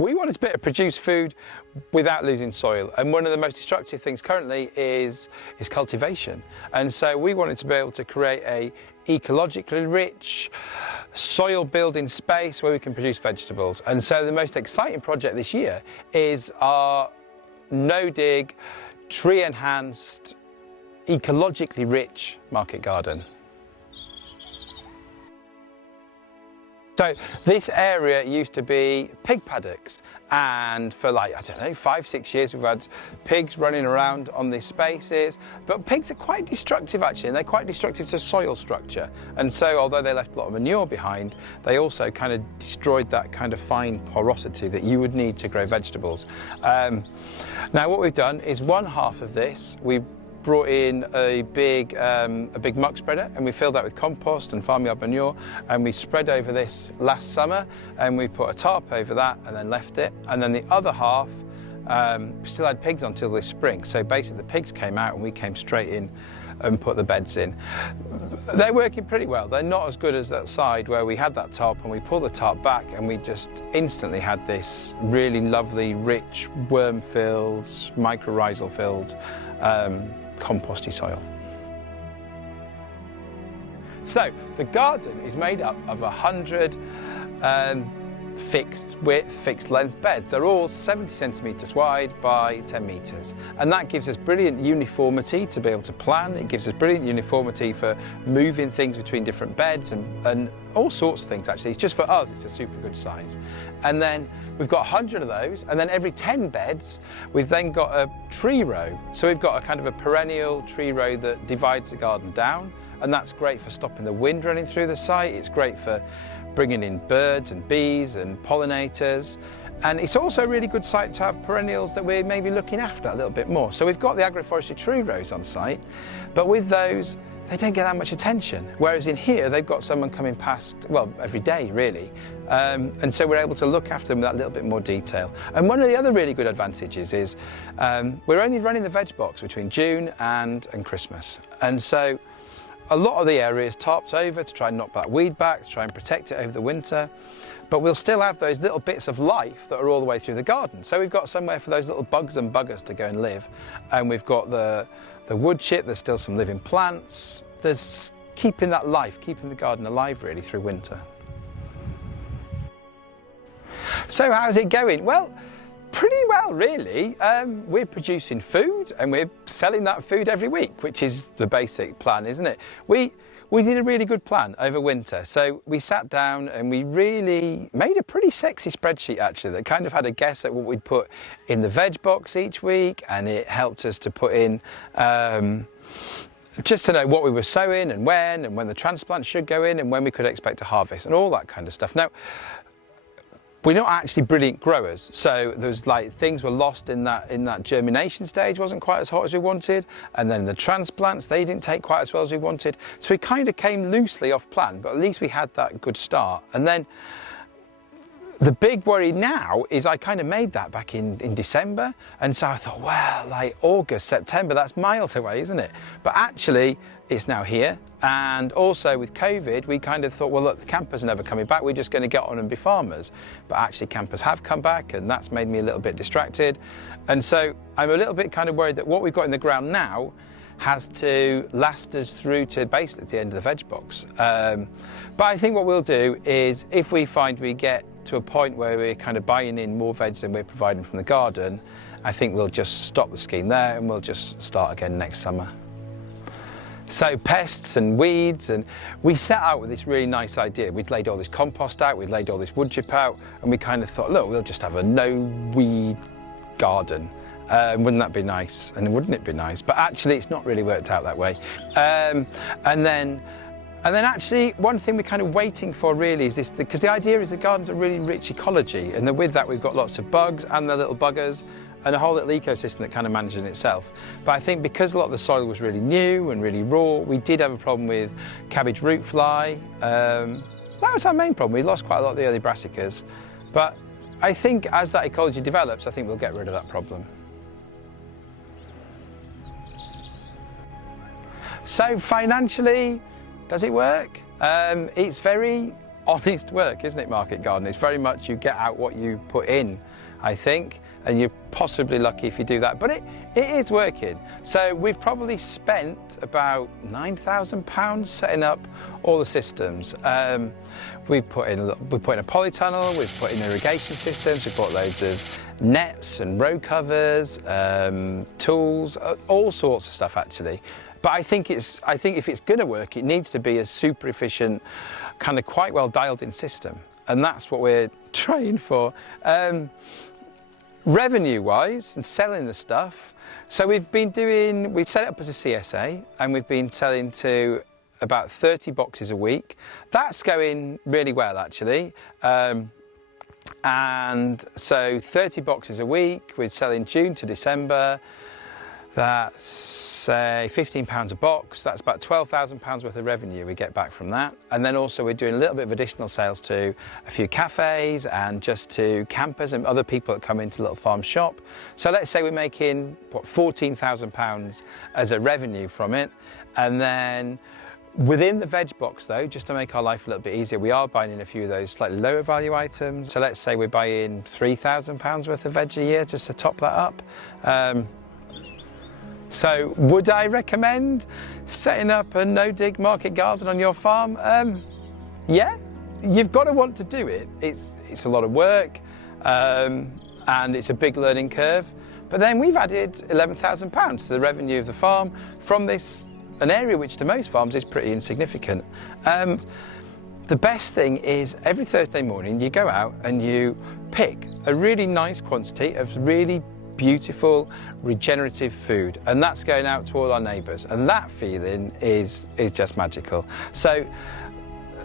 We wanted to be able to produce food without losing soil, and one of the most destructive things currently is cultivation. And so we wanted to be able to create a ecologically rich soil building space where we can produce vegetables. And so the most exciting project this year is our no-dig, tree-enhanced, ecologically rich market garden. So this area used to be pig paddocks, and for like, I don't know, 5-6 years we've had pigs running around on these spaces. But pigs are quite destructive actually, and they're quite destructive to soil structure. And so although they left a lot of manure behind, they also kind of destroyed that kind of fine porosity that you would need to grow vegetables. Now what we've done is one half of this, we brought in a big muck spreader, and we filled that with compost and farmyard manure, and we spread over this last summer, and we put a tarp over that and then left it. And then the other half, we still had pigs until this spring. So basically the pigs came out and we came straight in and put the beds in. They're working pretty well. They're not as good as that side where we had that tarp, and we pulled the tarp back and we just instantly had this really lovely, rich, worm-filled, mycorrhizal-filled composty soil. So the garden is made up of 100 fixed width, fixed length beds. They're all 70 centimetres wide by 10 metres. And that gives us brilliant uniformity to be able to plan. It gives us brilliant uniformity for moving things between different beds and all sorts of things actually. It's just for us, it's a super good size. And then we've got 100 of those, and then every 10 beds, we've then got a tree row. So we've got a kind of a perennial tree row that divides the garden down, and that's great for stopping the wind running through the site. It's great for bringing in birds and bees and pollinators. And it's also a really good site to have perennials that we're maybe looking after a little bit more. So we've got the agroforestry tree rows on site, but with those, they don't get that much attention. Whereas in here, they've got someone coming past, well, every day really. And so we're able to look after them with that little bit more detail. And one of the other really good advantages is we're only running the veg box between June and Christmas. And so a lot of the area is tarped over to try and knock that weed back, to try and protect it over the winter. But we'll still have those little bits of life that are all the way through the garden. So we've got somewhere for those little bugs and buggers to go and live. And we've got the wood chip, there's still some living plants. There's keeping that life, keeping the garden alive really through winter. So how's it going? Well, pretty well really. We're producing food and we're selling that food every week, which is the basic plan, isn't it? We did a really good plan over winter. So we sat down and we really made a pretty sexy spreadsheet actually that kind of had a guess at what we'd put in the veg box each week, and it helped us to put in just to know what we were sowing and when the transplants should go in and when we could expect to harvest and all that kind of stuff. Now, we're not actually brilliant growers, so there's like things were lost in that germination stage, wasn't quite as hot as we wanted, and then the transplants, they didn't take quite as well as we wanted. So we kind of came loosely off plan, but at least we had that good start. And then the big worry now is I kind of made that back in December, and so I thought, well, like August, September, that's miles away, isn't it? But actually, it's now here. And also with COVID, we kind of thought, well, look, the campers are never coming back. We're just going to get on and be farmers. But actually campers have come back, and that's made me a little bit distracted. And so I'm a little bit kind of worried that what we've got in the ground now has to last us through to basically the end of the veg box. But I think what we'll do is if we find we get to a point where we're kind of buying in more veg than we're providing from the garden, I think we'll just stop the scheme there and we'll just start again next summer. So pests and weeds, and we set out with this really nice idea. We'd laid all this compost out, we'd laid all this wood chip out, and we kind of thought, look, we'll just have a no-weed garden. Wouldn't that be nice? And wouldn't it be nice? But actually, it's not really worked out that way. And then actually, one thing we're kind of waiting for really is this, because the idea is the garden's a really rich ecology, and then with that we've got lots of bugs and the little buggers, and a whole little ecosystem that kind of manages itself. But I think because a lot of the soil was really new and really raw, we did have a problem with cabbage root fly. That was our main problem. We lost quite a lot of the early brassicas. But I think as that ecology develops, I think we'll get rid of that problem. So financially, does it work? It's very honest work, isn't it, market garden? It's very much you get out what you put in, I think, and you're possibly lucky if you do that, but it is working. So we've probably spent about £9,000 setting up all the systems. We put in a polytunnel, we've put in irrigation systems, we've bought loads of nets and row covers, tools, all sorts of stuff actually. But I think if it's going to work, it needs to be a super efficient, kind of quite well dialed in system, and that's what we're trying for. Revenue wise and selling the stuff, so we set it up as a CSA and we've been selling to about 30 boxes a week. That's going really well actually. And so 30 boxes a week, we're selling June to December. That's say £15 a box. That's about £12,000 worth of revenue we get back from that. And then also we're doing a little bit of additional sales to a few cafes and just to campers and other people that come into the little farm shop. So let's say we're making what, £14,000 as a revenue from it. And then within the veg box though, just to make our life a little bit easier, we are buying in a few of those slightly lower value items. So let's say we're buying £3,000 worth of veg a year just to top that up. So would I recommend setting up a no-dig market garden on your farm? Yeah, you've got to want to do it. It's a lot of work and it's a big learning curve. But then we've added £11,000 to the revenue of the farm from an area which to most farms is pretty insignificant. The best thing is every Thursday morning you go out and you pick a really nice quantity of really beautiful regenerative food, and that's going out to all our neighbours, and that feeling is just magical. So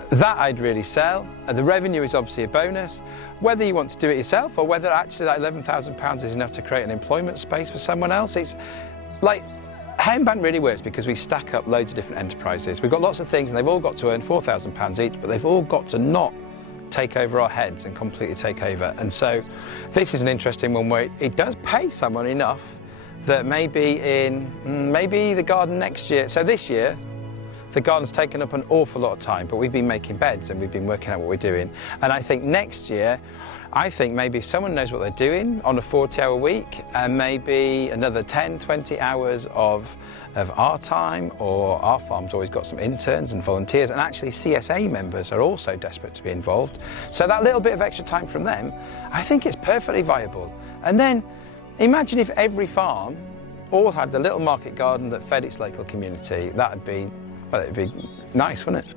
that I'd really sell, and the revenue is obviously a bonus. Whether you want to do it yourself or whether actually that £11,000 is enough to create an employment space for someone else, it's like Henbant really works because we stack up loads of different enterprises. We've got lots of things and they've all got to earn £4,000 each, but they've all got to not take over our heads and completely take over. And so this is an interesting one where it does pay someone enough that maybe the garden next year, so this year the garden's taken up an awful lot of time, but we've been making beds and we've been working out what we're doing. And I think next year, maybe if someone knows what they're doing on a 40-hour week and maybe another 10, 20 hours of our time, or our farm's always got some interns and volunteers, and actually CSA members are also desperate to be involved. So that little bit of extra time from them, I think it's perfectly viable. And then imagine if every farm all had a little market garden that fed its local community. It'd be nice, wouldn't it?